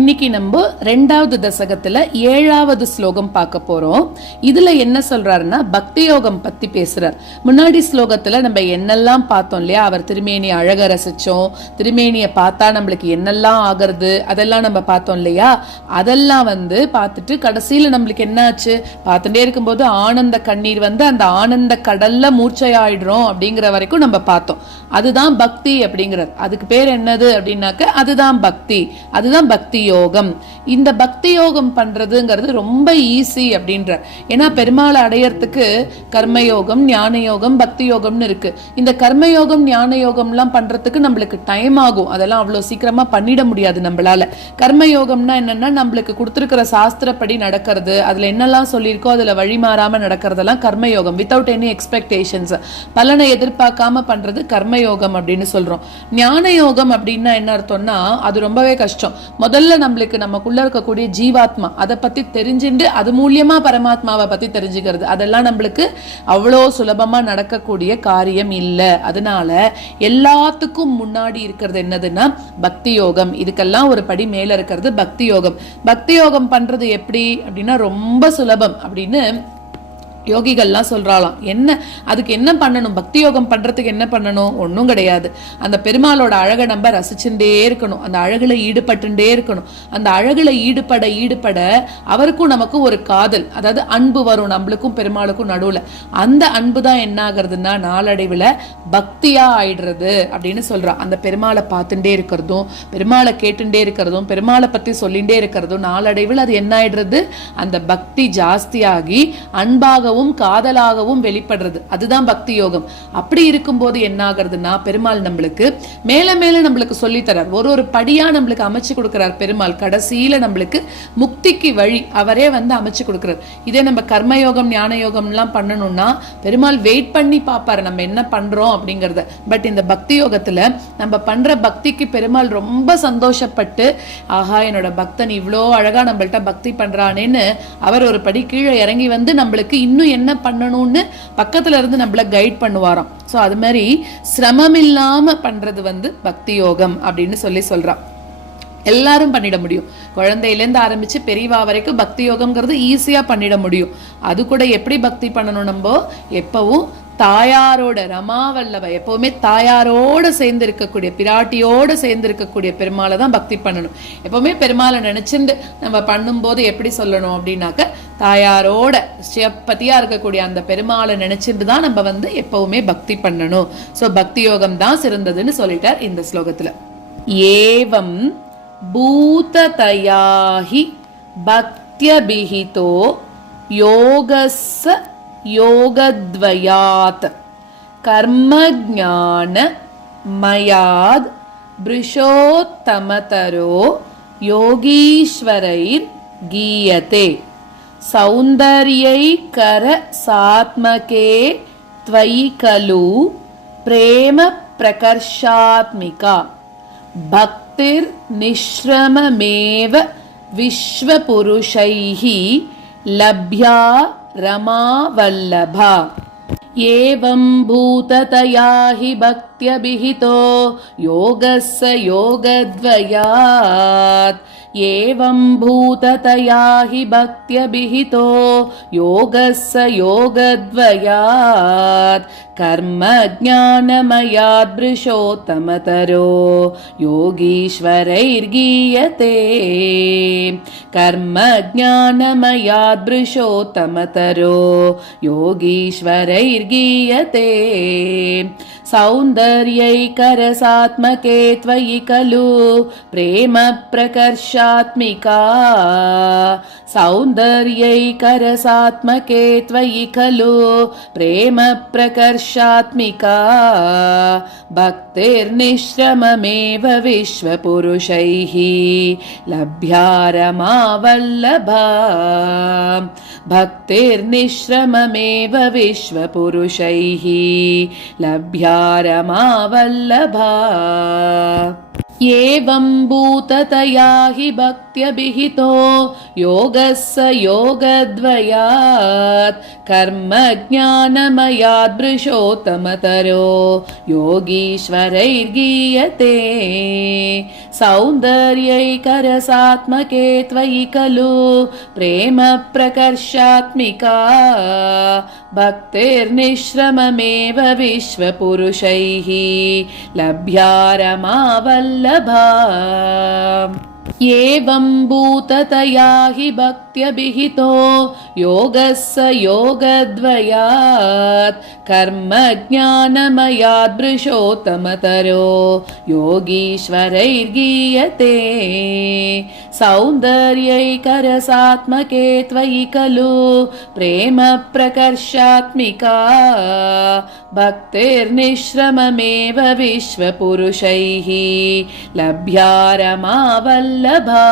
இன்னைக்கு நம்ம 2வது தசகத்துல 7வது ஸ்லோகம் பார்க்க போறோம். இதுல என்ன சொல்றாருன்னா பக்தி யோகம் பத்தி பேசுறார். முன்னாடி ஸ்லோகத்துல நம்ம என்னெல்லாம் பார்த்தோம் இல்லையா, அவர் திருமேனி அழக ரசிச்சோம், திருமேனியை பார்த்தா நம்மளுக்கு என்னெல்லாம் ஆகிறது அதெல்லாம் நம்ம பார்த்தோம் இல்லையா. அதெல்லாம் பார்த்துட்டு கடைசியில நம்மளுக்கு என்ன ஆச்சு, பார்த்துட்டே இருக்கும்போது ஆனந்த கண்ணீர் அந்த ஆனந்த கடல்ல மூர்ச்சையாயிடுறோம் அப்படிங்கிற வரைக்கும் நம்ம பார்த்தோம். அதுதான் பக்தி அப்படிங்கிறது. அதுக்கு பேர் என்னது அப்படின்னாக்க அதுதான் பக்தி, அதுதான் பக்தி யோகம். இந்த பக்தி யோகம் பண்றதுங்கிறது ரொம்ப ஈஸி அப்படின்ற. ஏன்னா பெருமாளை அடையறதுக்கு கர்மயோகம், ஞான யோகம், பக்தி யோகம்னு இருக்கு. இந்த கர்மயோகம் ஞான யோகம்லாம் பண்றதுக்கு நம்மளுக்கு டைம் ஆகும். அதெல்லாம் அவ்வளவு சீக்கிரமா பண்ணிட முடியாது நம்மளால. கர்மயோகம்னா என்னன்னா நம்மளுக்கு கொடுத்துருக்கிற சாஸ்திரப்படி நடக்கிறது, அதுல என்னெல்லாம் சொல்லியிருக்கோ அதுல வழி மாறாம நடக்கிறதெல்லாம் கர்மயோகம். வித்தவுட் எனி எக்ஸ்பெக்டேஷன்ஸ், பலனை எதிர்பார்க்காம பண்றது கர்மயோகம் அப்படின்னு சொல்றோம். ஞான யோகம் அப்படின்னா என்ன அர்த்தம்னா அது ரொம்பவே கஷ்டம். முதல்ல நம்மளுக்கு நமக்குள்ள இருக்கக்கூடிய ஜீவாத்மா அதை பத்தி தெரிஞ்சுட்டு அது மூலியமா பரமாத்மாவை பத்தி தெரிஞ்சுக்கிறது, அதெல்லாம் நம்மளுக்கு அவ்வளோ சுலபமா நடக்கக்கூடிய காரியம் இல்லை. அதனால எல்லாத்துக்கும் முன்னாடி இருக்கிறது என்னதுன்னா பக்தி யோகம். இதுக்கெல்லாம் ஒரு படி மேல இருக்கிறது பக்தி யோகம். பக்தி யோகம் பண்றது எப்படி அப்படின்னா ரொம்ப சுலபம் அப்படின்னு யோகிகள்லாம் சொல்றாளாம். என்ன அதுக்கு என்ன பண்ணணும், பக்தி யோகம் பண்றதுக்கு என்ன பண்ணணும், ஒன்றும் கிடையாது. அந்த பெருமாளோட அழகை நம்ம ரசிச்சுட்டே இருக்கணும், அந்த அழகுல ஈடுபட்டுட்டே இருக்கணும். அந்த அழகுல ஈடுபட ஈடுபட அவருக்கும் நமக்கும் ஒரு காதல், அதாவது அன்பு வரும் நம்மளுக்கும் பெருமாளுக்கும் நடுவுல. அந்த அன்பு தான் என்ன ஆகுறதுன்னா நாளடைவுல பக்தியா ஆயிடுறது அப்படின்னு சொல்றா. அந்த பெருமாளை பார்த்துட்டே இருக்கிறதும், பெருமாளை கேட்டுட்டே இருக்கிறதும், பெருமாளை பத்தி சொல்லிட்டே இருக்கிறதும் நாளடைவில் அது என்ன ஆயிடுறது, அந்த பக்தி ஜாஸ்தியாகி அன்பாக காதலாகவும் வெளிப்படுறது. அதுதான் பக்தி யோகம். அப்படி இருக்கும்போது என்ன ஆகுறதுன்னா பெருமாள் நம்மளுக்கு மேல மேல நம்மளுக்கு சொல்லி தரார், ஒரு ஒரு படியா நம்மளுக்கு அமைச்சு கொடுக்கிறார் பெருமாள். கடைசியில நம்மளுக்கு முக்திக்கு வழி அவரே அமைச்சு கொடுக்கிறார். இதே நம்ம கர்மயோகம் ஞான யோகம் எல்லாம் பண்ணணும்னா பெருமாள் வெயிட் பண்ணி பார்ப்பாரு நம்ம என்ன பண்றோம் அப்படிங்கறத. பட் இந்த பக்தி யோகத்துல நம்ம பண்ற பக்திக்கு பெருமாள் ரொம்ப சந்தோஷப்பட்டு, ஆஹா என்னோட பக்தன் இவ்வளோ அழகா நம்மள்ட்ட பக்தி பண்றானேன்னு அவர் ஒரு படி கீழே இறங்கி நம்மளுக்கு இன்னும் என்ன பண்ணணும்னு பக்கத்துல இருந்து நம்மள கைட் பண்ணுவாராம். சோ அது மாதிரி சிரமம் இல்லாம பண்றது பக்தி யோகம் அப்படின்னு சொல்றான். எல்லாரும் பண்ணிட முடியும். குழந்தையிலேருந்து ஆரம்பிச்சு பெரியவா வரைக்கும் பக்தி யோகம்ங்கிறது ஈஸியா பண்ணிட முடியும். அது கூட எப்படி பக்தி பண்ணணும், நம்ம எப்பவும் தாயாரோட, ரமாவல்லவ எப்பவுமே தாயாரோட சேர்ந்து இருக்கக்கூடிய, பிராட்டியோட சேர்ந்து இருக்கக்கூடிய பெருமாளை தான் பக்தி பண்ணணும். எப்பவுமே பெருமாளை நினைச்சுட்டு நம்ம பண்ணும்போது எப்படி சொல்லணும் அப்படின்னாக்க தாயாரோட சிவப்பதியா இருக்கக்கூடிய அந்த பெருமாளை நினைச்சுட்டு தான் நம்ம எப்பவுமே பக்தி பண்ணணும். சோ பக்தி யோகம் தான் சிறந்ததுன்னு சொல்லிட்டார் இந்த ஸ்லோகத்துல. ஏவம் பூததயாஹி பக்த்யபிஹிதோ யோகஸ்ஸ யோகத்வயாத் கர்மஜ்ஞான மயாத் ப்ருஷோத்தமதரோ யோகீஸ்வரைர் கீயதே சௌந்தர்யைகர சாத்மகே த்வயி கலு பிரேம பிரகர்ஷாத்மிகா பக்திர் நிஸ்ரமமேவ விஸ்வபுருஷைஹி லப்யா रमा वल्लभा एवं भूततया हि भक्त्यभिहितो योगस्य योगद्वयात् एवं भूततया हि भक्त्यभिहितो योगस्य योगद्वयात् कर्मज्ञानमयात् पुरुषोत्तमतरो योगीश्वरैर्गीयते कर्मज्ञानमयात् पुरुषोत्तमतरो योगीश्वरैर्गीयते सौन्दर्यैकरसात्मके त्वयि खलु प्रेम प्रकर्षात्मिका सौन्दर्यैकरसात्मके त्वयि खलु प्रेम प्रकर्षात्मिका भक्तिर्निश्रममेव विश्वपुरुषैः लभ्या रमा वल्लभा भक्तिर्निश्रममेव विश्वपुरुषैः लभ्या रमा वल्लभा. एवं भूततया हि भक्त्यभिहितो योगः स योगद्वयात् कर्म ज्ञानमयाद् वृषोत्तमतरो योगीश्वरैर्गीयते सौन्दर्यैकरसात्मके त्वयि खलु प्रेम प्रकर्षात्मिका भक्तिर्निश्रममेव विश्वपुरुषैः लभ्या रमावल्लभा एवं भूततया हि भक्त्यभिहितो योगः स योगद्वयात् कर्म ज्ञानमयाद् वृषोत्तमतरो योगीश्वरैर्गीयते सौन्दर्यैकरसात्मके त्वयि खलु प्रेम प्रकर्षात्मिका भक्तिर्निश्रममेव विश्वपुरुषैः लभ्या रमावल्लभा।